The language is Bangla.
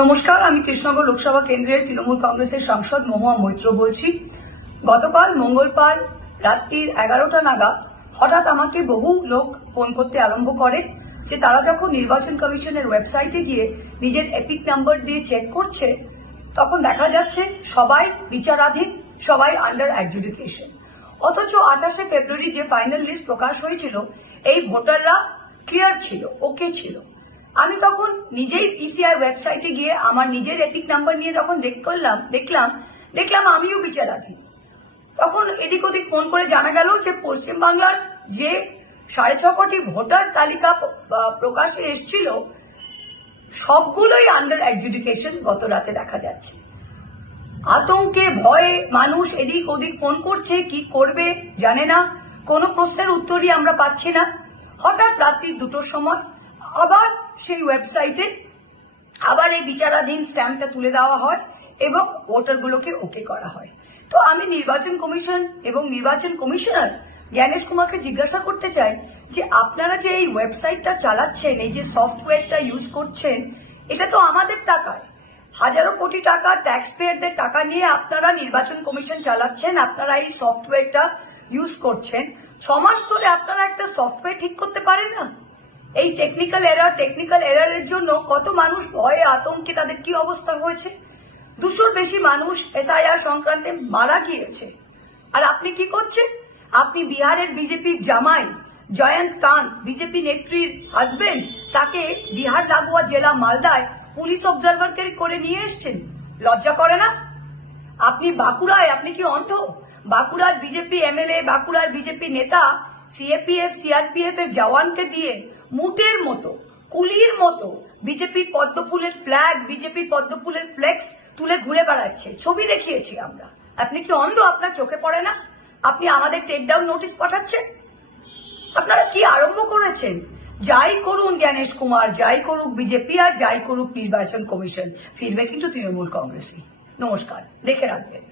নমস্কার, আমি কৃষ্ণনগর লোকসভা কেন্দ্রের তৃণমূল কংগ্রেসের সাংসদ মহুয়া মৈত্র বলছি। গতকাল মঙ্গলবার রাত্রি 11টা নাগাদ হঠাৎ আমাকে বহু লোক ফোন করতে আরম্ভ করে যে তারা যখন নির্বাচন কমিশনের ওয়েবসাইটে গিয়ে নিজের এপিক নাম্বার দিয়ে চেক করছে, তখন দেখা যাচ্ছে সবাই বিচারাধীন, সবাই আন্ডার অ্যাডজুডিকেশন। অথচ 28শে ফেব্রুয়ারি যে ফাইনাল লিস্ট প্রকাশ হয়েছিল, এই ভোটাররা ক্লিয়ার ছিল, ওকে ছিল। আমি তখন নিজেই ইসিআই ওয়েবসাইটে গিয়ে আমার নিজের এপিক নাম্বার নিয়ে যখন দেখলাম আমিও বিচারাধীন। তখন এদিক ওদিক ফোন করে জানা গেল যে পশ্চিমবাংলার যে 6.5 কোটি ভোটার তালিকা প্রকাশে এসেছিল, সবগুলোই আন্ডার অ্যাডজুডিকেশন গত রাতে দেখা যাচ্ছে। আতঙ্কে ভয়ে মানুষ এদিক ওদিক ফোন করছে, কি করবে জানে না, কোনো প্রশ্নের উত্তরই আমরা পাচ্ছি না। হঠাৎ রাত্রি 2টোর সময় আবার সেই ওয়েবসাইটে আবার এই বিচারাধীন স্ট্যাম্পটা তুলে দেওয়া হয় এবং ভোটারগুলোকে ওকে করা হয়। তো আমি নির্বাচন কমিশন এবং নির্বাচন কমিশনার জ্ঞানেশ কুমারকে জিজ্ঞাসা করতে চাই যে আপনারা যে এই ওয়েবসাইটটা চালাচ্ছেন, এই যে সফটওয়্যারটা ইউজ করছেন, এটা তো আমাদের টাকায়, হাজারো কোটি টাকা ট্যাক্স পেয়ারদের টাকা নিয়ে আপনারা নির্বাচন কমিশন চালাচ্ছেন, আপনারা এই সফটওয়্যারটা ইউজ করছেন। 6 মাস ধরে আপনারা একটা সফটওয়্যার ঠিক করতে পারেন না? এই টেকনিক্যাল এরারের জন্য কত মানুষ ভয়ে আতঙ্কে তাদের কি অবস্থা হয়েছে। 200-র বেশি মানুষ এসআইআর সংক্রান্তে মারা গিয়েছে। আর আপনি কি করছেন? আপনি বিহারের বিজেপির জামাই জয়ন্ত কান্ত, বিজেপি নেত্রীর হাজবেন্ড, তাকে বিহার লাগোয়া জেলা মালদায় পুলিশ অবজারভারকে করে নিয়ে এসছেন। লজ্জা করে না? আপনি বাঁকুড়ায়, আপনি কি অন্ধ? বাঁকুড়ার বিজেপি এমএলএ, বাঁকুড়ার বিজেপি নেতা সিএপিএফ সিআরপিএফ এর জওয়ানকে দিয়ে মুটের মতো, কুলির মতো বিজেপির পদ্মফুলের ফ্ল্যাগ, বিজেপির পদ্মফুলের ফ্লেক্স তুলে ঘুরে বেড়াচ্ছে। ছবি দেখিয়েছি আমরা। আপনি কি অন্ধ? আপনার চোখে পড়ে না? আপনি আমাদের টেক ডাউন নোটিশ পাঠাচ্ছেন। আপনারা কি আরম্ভ করেছেন? যাই করুন জ্ঞানেশ কুমার, যাই করুক বিজেপি, আর যাই করুক নির্বাচন কমিশন, ফিরবে কিন্তু তৃণমূল কংগ্রেসই। নমস্কার, দেখে রাখবেন।